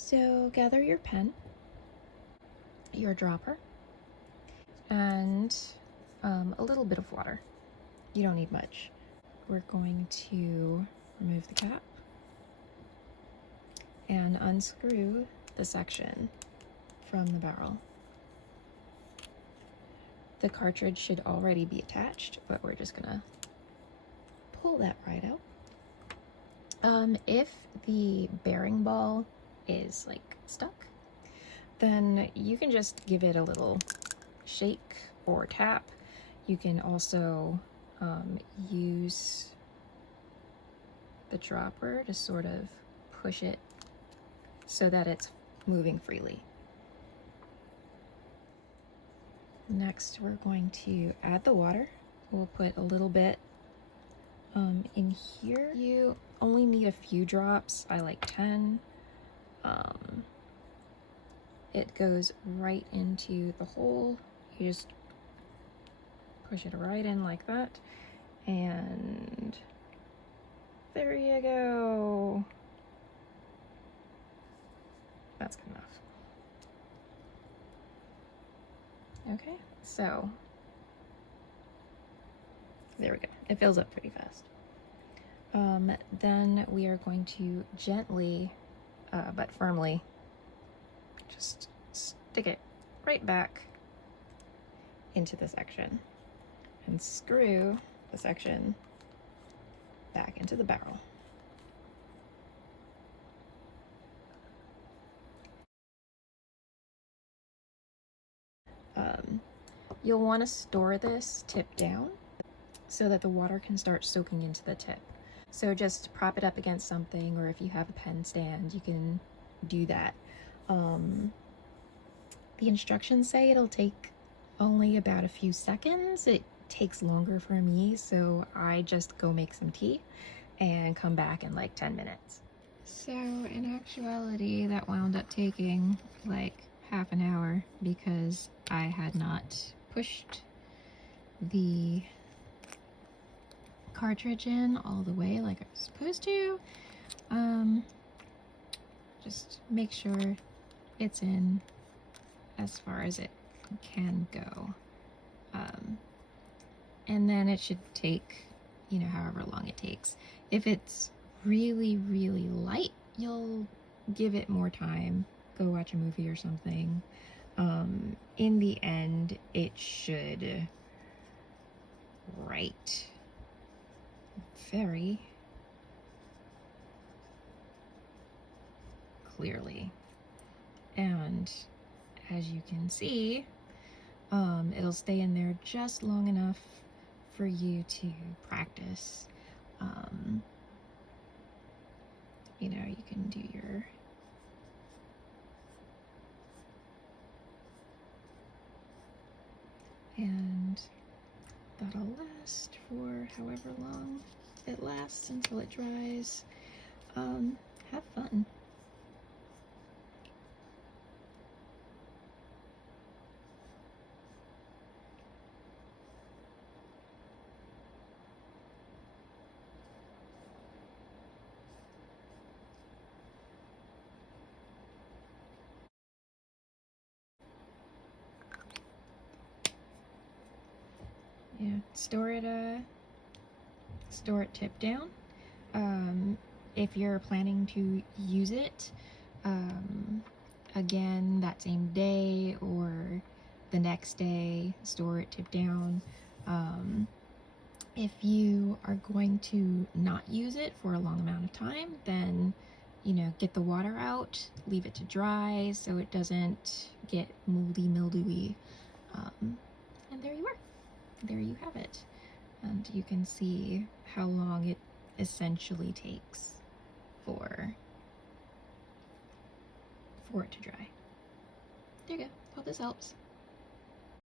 So gather your pen, your dropper, and a little bit of water. You don't need much. We're going to remove the cap and unscrew the section from the barrel. The cartridge should already be attached, but we're just gonna pull that right out. If the bearing ball is like stuck, then you can just give it a little shake or tap. You can also use the dropper to sort of push it so that it's moving freely. Next, we're going to add the water. We'll put a little bit in here. You only need a few drops. I like 10. It goes right into the hole. You just push it right in like that, and there you go. That's good enough. Okay, so there we go. It fills up pretty fast. Then we are going to gently, but firmly, just stick it right back into the section and screw the section back into the barrel. You'll want to store this tip down so that the water can start soaking into the tip. So just prop it up against something, or if you have a pen stand, you can do that. The instructions say it'll take only about a few seconds. It takes longer for me, so I just go make some tea and come back in like 10 minutes. So in actuality, that wound up taking like half an hour because I had not pushed the cartridge in all the way like I was supposed to. Just make sure it's in as far as it can go. And then it should take, you know, however long it takes. If it's really, really light, you'll give it more time. Go watch a movie or something. In the end, it should write very clearly. And as you can see, it'll stay in there just long enough for you to practice. You know, you can do your and that'll last for however long it lasts until it dries. Have fun. Yeah, store it tip down. If you're planning to use it again that same day or the next day, store it tip down. If you are going to not use it for a long amount of time, then, you know, get the water out, leave it to dry so it doesn't get moldy, mildewy, and there you are. There you have it. And you can see how long it essentially takes for it to dry. There you go. Hope this helps.